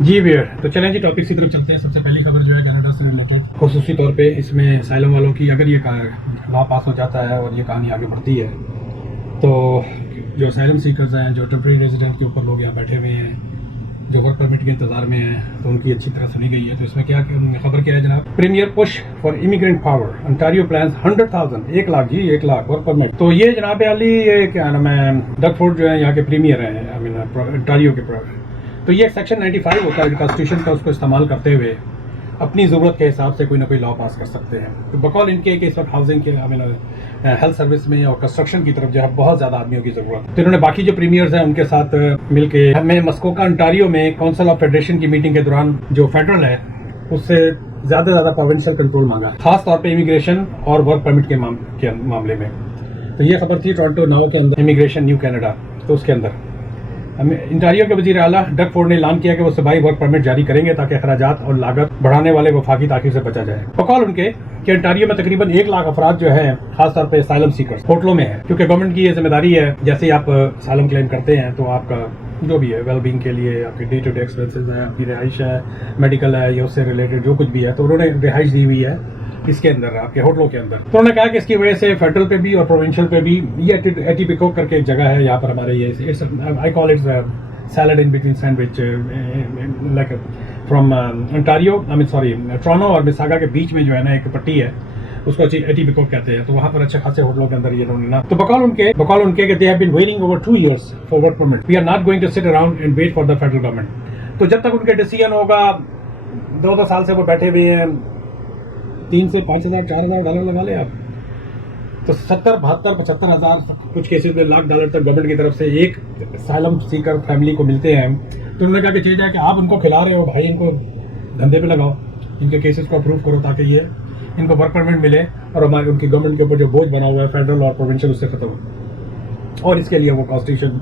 जी भैया, तो चलें जी टॉपिक की तरफ चलते हैं। सबसे पहली खबर जो है कनाडा से रिलेटेड, खुसूसी तौर पे इसमें असाइलम वालों की अगर ये लॉ पास हो जाता है और ये कहानी आगे बढ़ती है तो जो असाइलम सीकर्स हैं, जो टेम्परेरी रेजिडेंट के ऊपर लोग यहाँ बैठे हुए हैं, जो वर्क परमिट के इंतजार में हैं, तो उनकी अच्छी तरह सुनी गई है। तो इसमें क्या खबर क्या है जनाब? Premier push for immigrant power, Ontario plans 100,000 1 lakh जी 1 लाख वर्क परमिट। तो ये जनाब अली, ये क्या नाम है, डगफोर्ड जो है यहाँ के प्रीमियर हैं, आई मीन अंटारियो के। तो ये सेक्शन 95 होता है कॉन्स्टिट्यूशन का, उसको इस्तेमाल करते हुए अपनी ज़रूरत के हिसाब से कोई ना कोई लॉ पास कर सकते हैं। तो बकौल इनके कि इस वक्त हाउसिंग के, आई मीन हेल्थ सर्विस में और कंस्ट्रक्शन की तरफ जो है बहुत ज़्यादा आदमियों की ज़रूरत है। तो इन्होंने बाकी जो प्रीमियर्स हैं उनके साथ मिलके हमें मस्कोका अंटारियो में काउंसिल ऑफ फेडरेशन की मीटिंग के दौरान जो फेडरल है उससे ज़्यादा से ज़्यादा प्रोविंशियल कंट्रोल मांगा, खास तौर पर इमिग्रेशन और वर्क परमिट के मामले में। तो ये खबर थी टोरंटो नाउ के अंदर, इमिग्रेशन न्यू कनाडा। तो उसके अंदर अंटारियो के वजीर आला डगफोर्ड ने ऐलान किया कि वो सूबाई वर्क परमिट जारी करेंगे ताकि अखराजात और लागत बढ़ाने वाले वफाकी ताखीर से बचा जाए। बकौल उनके कि अंटारियो में तकरीबन 1 लाख अफराद जो हैं खासतौर पर असाइलम सीकर्स होटलों में है, क्योंकि गवर्नमेंट की ये जिम्मेदारी है, जैसे ही आप असाइलम क्लेम करते हैं तो आपका जो भी है वेलबींग के लिए आपके डे टू डे एक्सपेंसेस है, आपकी रिहाइश है, मेडिकल है या उससे रिलेटेड जो कुछ भी है, तो उन्होंने रिहाइश दी हुई है इसके अंदर, आपके होटलों के अंदर। तो उन्होंने कहा कि इसकी वजह से फेडरल पे भी और प्रोविंशियल पे भी, ये एटीपिकोक करके एक जगह है यहाँ पर हमारे, ये I call it salad in between sandwich, like from Ontario, I mean sorry, Toronto और मिसागा के बीच में जो है ना एक पट्टी है, उसको एटीपिकोक कहते हैं। तो वहाँ पर अच्छे खासे होटलों के अंदर ये लोग ना, तो बकौल उनके कि they have been waiting over 2 years for work permit, we are not going to sit around and wait for the federal government। तो जब तक उनके डिसीजन होगा, 2 साल से वो बैठे हुए हैं, 3 से 5,000 $4,000 लगा ले आप, तो 70, 72, 75,000 कुछ केसेस में $1,00,000 तक गवर्नमेंट की तरफ से एक असाइलम सीकर फैमिली को मिलते हैं। तो उन्होंने कहा कि चीज़ है कि आप उनको खिला रहे हो भाई, इनको धंधे पे लगाओ, इनके केसेस को अप्रूव करो ताकि ये इनको वर्क परमिट मिले और हमारी उनकी गवर्नमेंट के ऊपर जो बोझ बना हुआ है फेडरल और प्रोविंशियल उससे खत्म हो। और इसके लिए वो कॉन्स्टिट्यूशन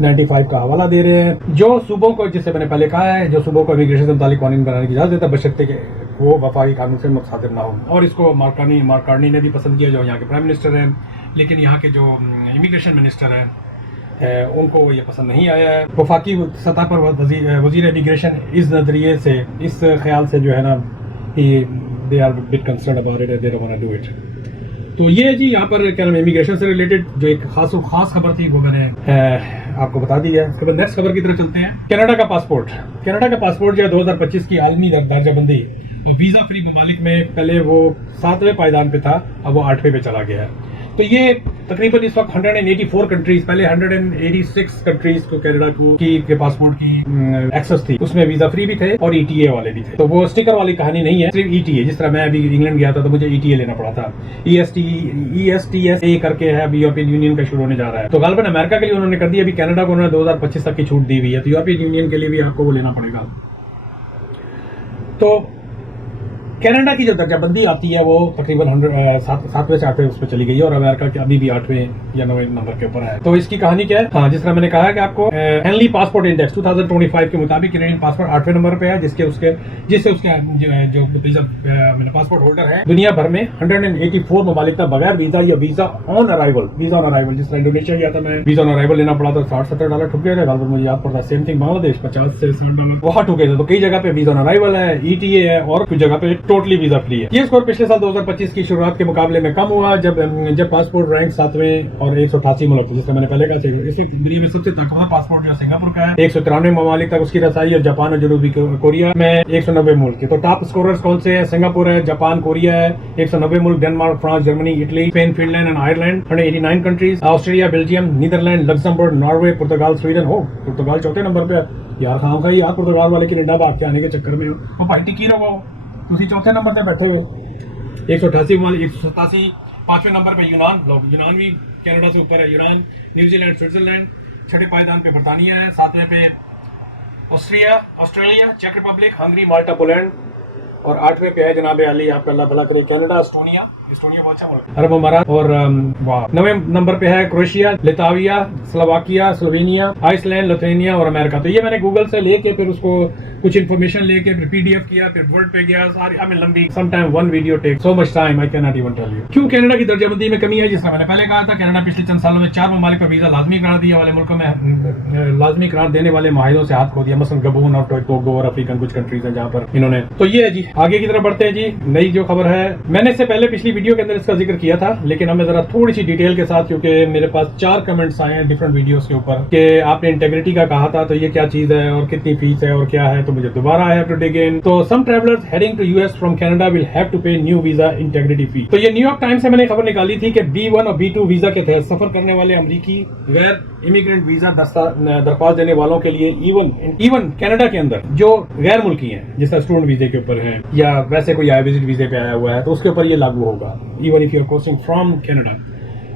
95 का हवाला दे रहे हैं, जो सूबों को, जिससे मैंने पहले कहा है, जो सूबों को इमिग्रेशन से मुतालिक कानून बनाने की इजाज़त देता है बशर्ते के वो वफाकी कानून से मुखातिब ना हो। और इसको मार्कानी ने भी पसंद किया, जो यहाँ के प्राइम मिनिस्टर हैं, लेकिन यहाँ के जो इमिग्रेशन मिनिस्टर हैं उनको ये पसंद नहीं आया है। वफाकी सतह पर वजीर इमिग्रेशन इस नज़रिए से, इस ख्याल से जो है ना, they are bit concern about it, they don't want to do it. तो ये जी यहाँ पर क्या नाम, इमिग्रेशन से रिलेटेड जो एक खास खबर थी वो मैंने आपको बता दी है। इसके बाद नेक्स्ट खबर की तरफ चलते हैं। कनाडा का पासपोर्ट जो है 2025 की आलमी दर्जाबंदी और वीज़ा फ्री ममालिक में पहले वो 7वें पायदान पे था, अब वो 8वें पे चला गया है। तो ये तकरीबन इस वक्त 184 कंट्रीज, पहले 186 कंट्रीज को कनाडा के पासपोर्ट की एक्सेस थी, उसमें वीजा फ्री भी थे और ईटीए वाले भी थे। तो वो स्टिकर वाली कहानी नहीं है, सिर्फ ईटीए। जिस तरह मैं अभी इंग्लैंड गया था तो मुझे ईटीए लेना पड़ा था, ESTS करके है, अभी यूरोपियन यूनियन का शुरू होने जा रहा है। तो गालबन अमेरिका के लिए उन्होंने कर दिया, अभी कनाडा को उन्होंने 2025 तक की छूट दी हुई है, तो यूरोपियन यूनियन के लिए भी आपको वो लेना पड़ेगा। तो कनाडा की जो दर्जाबंदी आती है वो तकरीबन 7वें से 8वें उस पर चली गई है और अमेरिका के अभी भी 8वें या 9वें नंबर के ऊपर है। तो इसकी कहानी क्या है? हाँ, जिस तरह मैंने कहा है कि आपको हेनली पासपोर्ट इंडेक्स 2025 के मुताबिक कैनेडियन पासपोर्ट 8वें नंबर पे है, जिससे उसके जो पासपोर्ट होल्डर है दुनिया भर में 184 ममालिक तक बगैर वीजा या वीजा ऑन अराइवल, जिस तरह इंडोनेशिया गया था मैं, वीजा ऑन अराइवल लेना पड़ा था, $60-70 ठुक गया था, मुझे याद पड़ता है। सेम थिंग बांग्लादेश, $50 से $60 वहाँ ठुके थे। तो कई जगह पे वीजा ऑन अराइवल है, ईटीए है, और कुछ जगह पे टोटली वीजा फ्री है। ये स्कोर पिछले साल 2025 की शुरुआत के मुकाबले में कम हुआ, जब पासपोर्ट रैंक 7वें और 188 मुल्क थे, जिसका मैंने पहले कहा। इसी दुनिया में सबसे ताकतवर पासपोर्ट जो सिंगापुर का है, 193 ममालिक तक उसकी रसाई है, जापान और जनूबी कोरिया में 190 मुल्क के। तो टॉप स्कोरर्स कौन से हैं? सिंगापुर है, जापान, कोरिया है 190 मुल्क, Denmark, France, Germany, Italy, Spain, Finland and Ireland 189 countries, Australia, Belgium, Netherland, Luxembourg, Norway, पुर्तगाल, स्वीडन। हो, पुर्तगाल 4थे नंबर पे यार, खाम खा यार पुर्तगाल वाले कनाडा भाग के आने के चक्कर में वो भाई टिकी रहो, तुम 4थे नंबर पे बैठे हुए। 187 5वें नंबर पे यूनान भी कनाडा से ऊपर है, यूनान, न्यूजीलैंड, स्विट्जरलैंड, 6ठे पायदान पे बरतानिया है, 7वें पे ऑस्ट्रेलिया, चेक रिपब्लिक, हंगरी, माल्टा, पोलैंड, और 8वें पे है जनाब अली, आपका अल्लाह भला करे, कनाडा, एस्टोनिया, एस्टोनिया बहुत अच्छा मुल्क, अरब अमारात। और वाह, 9वें नंबर पे है Croatia, Lithuania, Slovakia, Slovenia, Iceland, Lithuania और अमेरिका। तो ये मैंने गूगल से लेके फिर उसको कुछ इन्फॉर्मेशन लेके फिर पीडीएफ किया, फिर वर्ड पे गया, सारी हमें लंबी, sometime one video take so much time I can not even tell you. क्यों कनाडा की दर्जाबंदी में कमी है? जिसका मैंने पहले कहा था, कनाडा पिछले चंद सालों में 4 ममालिक पर वीजा लाजमी करार दिया वाले मुल्कों में लाजमी करार देने वाले माहिरों से हाथ खो दिया, मसलन गबून और टोगो और अफ्रीकन कुछ कंट्रीज हैं जहाँ पर इन्होंने। तो ये है जी, आगे की तरफ बढ़ते हैं जी। नई जो खबर है, मैंने इससे पहले पिछली वीडियो के अंदर इसका जिक्र किया था, लेकिन हमें जरा थोड़ी सी डिटेल के साथ, क्योंकि मेरे पास 4 कमेंट्स आए हैं डिफरेंट वीडियोस के ऊपर कि आपने इंटेग्रिटी का कहा था, तो ये क्या चीज है और कितनी फीस है और क्या है, तो मुझे दोबारा I have to dig in. तो some travellers heading to US from Canada will have to pay new visa integrity fee. तो ये न्यूयॉर्क टाइम्स से मैंने खबर निकाली थी कि B1 और B2 वीजा के तहत सफर करने वाले अमेरिकी गैर इमिग्रेंट वीजा दरख्वास्त देने वालों के लिए इवन कनाडा के अंदर जो गैर मुल्की हैं, जैसा स्टूडेंट वीजे के ऊपर हैं या वैसे कोई आया विजिट वीजे पे आया हुआ है, तो उसके ऊपर ये लागू होगा, even if you are costing from Canada.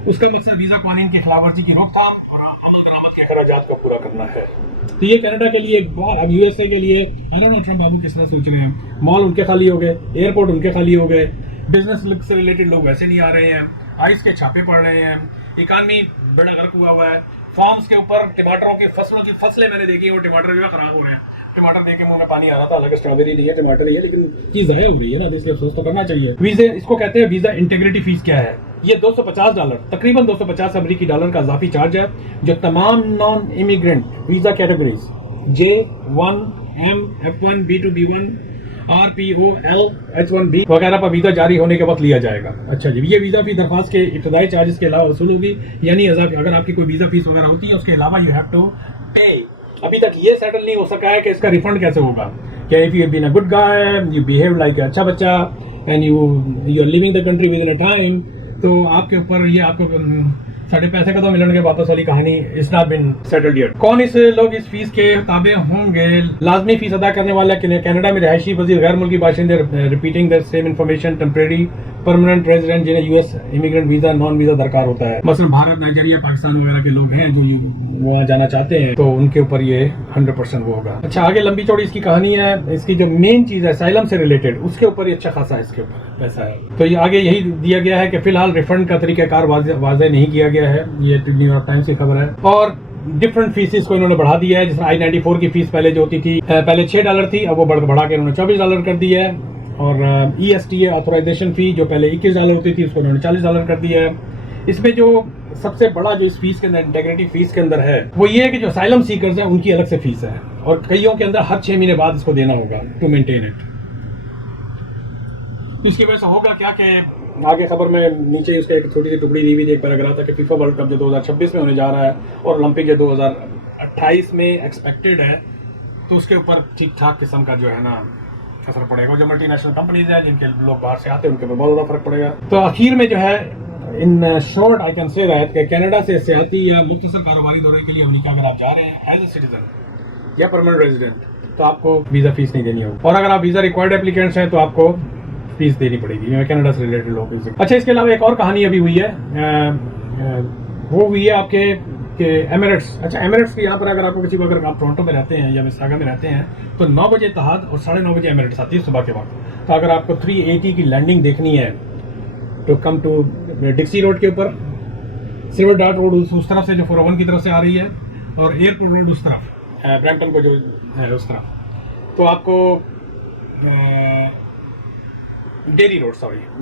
उसका मकसद वीजा कानून की खिलाफवर्जी की रोकथाम और अमल दरामद के अखराजात को पूरा करना है। तो ये कनाडा के लिए एक बहुत, अब यूएसए के लिए आई डोंट नो ट्रम्प बाबू किस तरह सोच रहे हैं। मॉल उनके खाली हो गए, एयरपोर्ट उनके खाली हो गए, बिजनेस से रिलेटेड लोग वैसे नहीं आ रहे हैं, आइस के छापे पड़ रहे हैं, इकानमी बड़ा गर्क हुआ हुआ है। फार्म्स के ऊपर टमाटरों की फसलें मैंने देखी, वो टमाटर जो है खराब हो रहे हैं। टमाटर देख के मुंह में पानी आ रहा था, हालांकि स्ट्रॉबेरी नहीं है, टमाटर ही है, लेकिन चीज ज़ाया हो रही है ना, इसलिए अफसोस तो करना चाहिए। वीजे, इसको कहते हैं वीजा इंटीग्रिटी फीस। क्या है ये? $250, तकरीबन $250 अमेरिकी डॉलर का इजाफी चार्ज है, जो तमाम non immigrant visa categories J1, M, F1, B2, B1, RPO, L, H1B वगैरह पर वीजा जारी होने के वक्त लिया जाएगा। अच्छा जी, ये वीजा फीस दरखास्त के इब्तदाई चार्जेस के अलावा वसूल होगी, यानी अगर आपकी कोई वीजा फीस वगैरह होती है उसके अलावा यू हैव टू पे। अभी तक ये सेटल नहीं हो सका है कि इसका रिफंड कैसे होगा। क्या if you been a good guy, you behave like अच्छा बच्चा and you are living the country within a time, तो आपके ऊपर ये आपको साढ़े पैसे का तो मिलने के वापस वाली कहानी is not been settled yet. कौन इस लोग इस फीस के ताबे होंगे? लाजमी फीस अदा करने वाला कनाडा में रहायशी वजीर, गैर मुल्की बाशिंदे repeating the same information, temporary permanent resident जिन्हें US immigrant visa non visa दरकार होता है, मसलन भारत, नाइजीरिया, पाकिस्तान वगैरह के लोग हैं जो वहाँ जाना चाहते हैं, तो उनके ऊपर ये 100% वो होगा। अच्छा, आगे लंबी चौड़ी इसकी कहानी है। इसकी जो मेन चीज है असाइलम से रिलेटेड, उसके ऊपर ये अच्छा खासा इसके ऊपर पैसा है। तो ये आगे यही दिया गया है कि फिलहाल रिफंड का तरीकाकार वाज़ेह नहीं किया गया है। ये न्यूयॉर्क टाइम्स की खबर है। और डिफरेंट फीसिस को इन्होंने बढ़ा दिया है। जैसे I-94 की फीस पहले जो होती थी, पहले $6 थी, अब वो बढ़ा के इन्होंने $24 कर दी है। और ESTA ऑथराइजेशन फी जो पहले $21 होती थी, उसको इन्होंने $40 कर दिया है। इसमें जो सबसे बड़ा जो इस फीस के अंदर, इंटेग्रिटी फीस के अंदर है, वो ये है कि जो असाइलम सीकर्स हैं उनकी अलग से फीस है, और कईयों के अंदर हर 6 महीने बाद इसको देना होगा टू मेंटेन इट। इसकी वजह से होगा क्या कि आगे खबर में नीचे उसके एक छोटी सी टुकड़ी दी हुई थी, एक पैराग्राफ था कि फीफा वर्ल्ड कप जो 2026 में होने जा रहा है और ओलंपिक जो 2028 में एक्सपेक्टेड है, तो उसके ऊपर ठीक ठाक किस्म का जो है ना असर पड़ेगा। जो मल्टीनेशनल कंपनीज हैं, जिनके लोग बाहर से आते हैं, उनके पे बहुत ज़्यादा फर्क पड़ेगा। तो आखिर में जो है, in short I can say that कि कनाडा से सियाती या मुख्तसर कारोबारी दौरे के लिए अमेरिका अगर आप जा रहे हैं एज ए सिटीजन या परमानेंट रेजिडेंट, तो आपको वीज़ा फीस नहीं देनी होगी। और अगर आप वीज़ा रिक्वायर्ड एप्लीकेंट्स हैं तो आपको फीस देनी पड़ेगी, कनाडा से रिलेटेड लोग। अच्छा, इसके अलावा एक और कहानी अभी हुई है, वो हुई है आपके एमिरेट्स। अच्छा, एमिरेट्स के यहाँ पर अगर आपको किसी को, अगर आप टोरंटो में रहते हैं या मिसिसागा में रहते हैं, तो 9 बजे तहत और 9:30 बजे एमिरेट्स आती है सुबह के वक्त। तो अगर आपको 380 की लैंडिंग देखनी है तो कम टू डिक्सी रोड के ऊपर, सिल्वर डार्ट रोड उस तरफ से जो 401 की तरफ से आ रही है, और एयरपोर्ट रोड उस तरफ, ब्रैम्पटन को जो है उस तरफ, तो आपको डेरी रोड,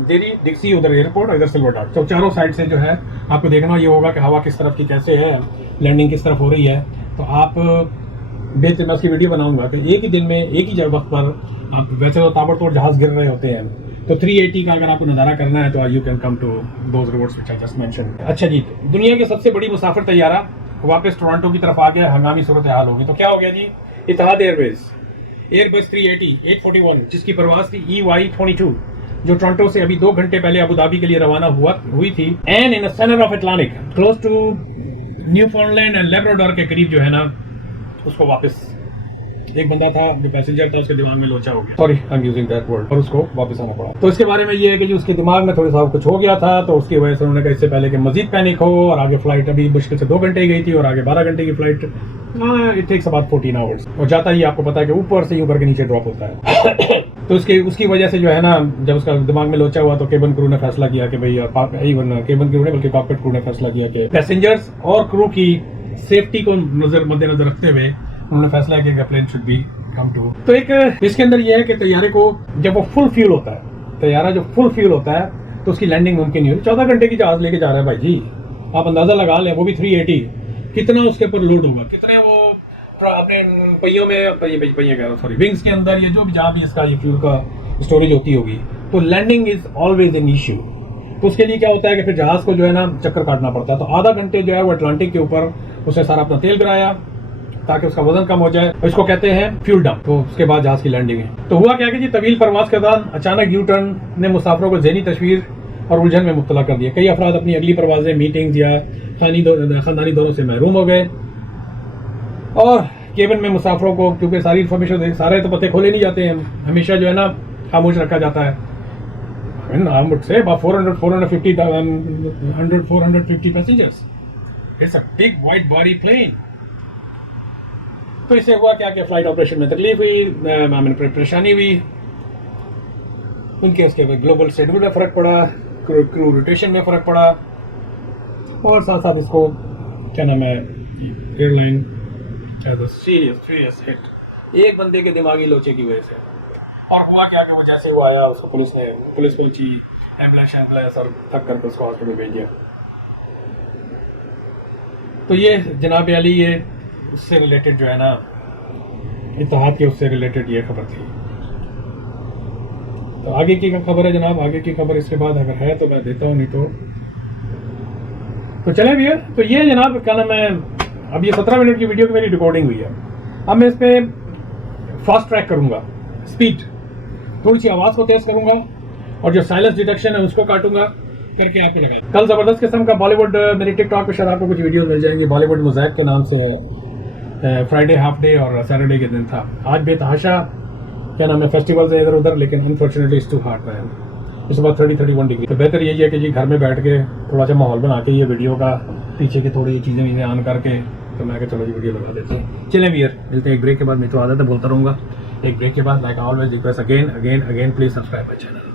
डेरी, डिक्सी उधर एयरपोर्ट और इधर सिल्वर डार्ट, तो चारों साइड से जो है आपको देखना ये होगा कि हवा किस तरफ की कैसे है, लैंडिंग किस तरफ हो रही है। तो आप बेहतर, मैं उसकी वीडियो बनाऊंगा कि एक ही दिन में एक ही जगह वक्त पर आप, वैसे तो ताबड़तोड़ जहाज गिर रहे होते हैं, तो 380 का अगर आपको नज़ारा करना है तो you can come to those roads which I just mention. अच्छा जी, दुनिया की सबसे बड़ी मुसाफिर तैयारा वापस टोरंटो की तरफ आ गया, हंगामी सूरत हाल होगी। तो क्या हो गया जी? इतिहाद एयरवेज एयरबस 380 841 जिसकी परवाज थी EY-22, जो टोरंटो से अभी 2 घंटे पहले अबू धाबी के लिए रवाना हुई थी, and in centre of Atlantic close to Newfoundland and Labrador के करीब जो है ना, उसको वापस एक बंदा था जो पैसेंजर था, उसके दिमाग में लोचा हो गया, sorry I am using that word, और उसको वापस आना पड़ा। तो इसके बारे में ये है कि जो उसके दिमाग में थोड़ा सा कुछ हो गया था, तो उसकी वजह से उन्होंने कहा इससे पहले कि मजीद पैनिक हो, और आगे फ्लाइट अभी मुश्किल से 2 घंटे ही गई थी और आगे 12 घंटे की flight, it takes about 14 hours, और जाता ही आपको पता है कि ऊपर से ऊपर के नीचे ड्रॉप होता है। तो उसकी वजह से जो है ना, जब उसका दिमाग में लोचा हुआ तो केबिन क्रू ने फैसला किया कि भाई, इवन केबिन क्रू ने बल्कि कॉकपिट क्रू ने फैसला किया कि पैसेंजर्स और क्रू की सेफ्टी को मद्देनजर रखते हुए उन्होंने फैसला किया कि plane should be come to. तो एक इसके अंदर यह है कि तैयारे को जब वो फुल फ्यूल होता है, तैयारा जो फुल फ्यूल होता है तो उसकी लैंडिंग मुमकिन नहीं होती। 14 घंटे की जहाज लेके जा रहा है भाई जी, आप अंदाजा लगा लें, वो भी 380, कितना उसके ऊपर लोड होगा, कितने वो अपने पहियों में पहिए कह रहा हूँ, सॉरी, विंग्स के अंदर ये जो भी जहाँ भी इसका ये फ्यूल का स्टोरेज होती होगी, तो landing is always an issue. तो उसके लिए क्या होता है कि फिर जहाज को जो है ना चक्कर काटना पड़ता है। तो आधा घंटे जो है वो अटलांटिक के ऊपर उसने सारा अपना तेल गिराया ताकि उसका वजन कम हो जाए, इसको कहते हैं फ्यूल डंप। तो उसके बाद जहाज की लैंडिंग है। तो हुआ क्या कि जी, तवील परवास के दौरान अचानक यू टर्न ने मुसाफिरों को ज़हनी तस्वीर और उलझन में मुब्तला कर दिया। कई अफराद अपनी अगली परवाजें, मीटिंग्स या खानदानी दौरों से महरूम हो गए, और केबिन में मुसाफिरों को क्योंकि सारी इन्फॉर्मेशन, सारे तो पते खोले नहीं जाते हैं, हमेशा जो है ना खामोश रखा जाता है। I would say about 450 passengers. It's a big wide body plane. तो इससे हुआ क्या कि फ्लाइट ऑपरेशन में तकलीफ हुई, परेशानी हुई, उनके उसके ग्लोबल शेड्यूल में फ़र्क पड़ा, क्रू रोटेशन में फ़र्क पड़ा, और साथ साथ इसको क्या नाम है, एयरलाइन सीरियस हिट एक बंदे के दिमागी लोचे की वजह से। और हुआ क्या कि वो जैसे वो आया, उसको पुलिस पहुंची, एम्बुलेंस और थक कर उसको हॉस्पिटल भेज दिया। तो ये जनाब अली, ये उससे रिलेटेड जो है ना, इत्तेहाद के उससे रिलेटेड ये खबर थी। तो आगे की खबर है जनाब, आगे की खबर इसके बाद अगर है तो मैं देता हूँ, नहीं तो चले भैया। तो ये जनाब क्या नाम है, अब ये 17 मिनट की वीडियो की मेरी रिकॉर्डिंग हुई है। अब मैं इस पर फास्ट ट्रैक करूँगा, स्पीड थोड़ी सी आवाज़ को तेज़ करूँगा, और जो साइलेंस डिटेक्शन है उसको काटूंगा करके ऐप पे लगाए। कल ज़बरदस्त किस्म का बॉलीवुड, मेरी टिकटॉक पे शायद आपको कुछ वीडियो मिल जाएंगी, बॉलीवुड मोज़ैक के नाम से है। फ्राइडे हाफ डे और सैटरडे के दिन था। आज बेतहाशा क्या नाम है फेस्टिवल्स है इधर उधर, लेकिन अनफॉर्चुनेटली इट्स टू हॉट है, इस बार 30-31 डिग्री। तो बेहतर यही है कि जी घर में बैठ के थोड़ा सा माहौल बना के ये वीडियो का पीछे की थोड़ी चीज़ें ऑन करके, तो मैं चलो जी वीडियो लगा देते हैं। चलें वियर, मिलते हैं एक ब्रेक के बाद। मैं तो आदत है बोलता रहूँगा, एक ब्रेक के बाद, like always request again please subscribe my channel.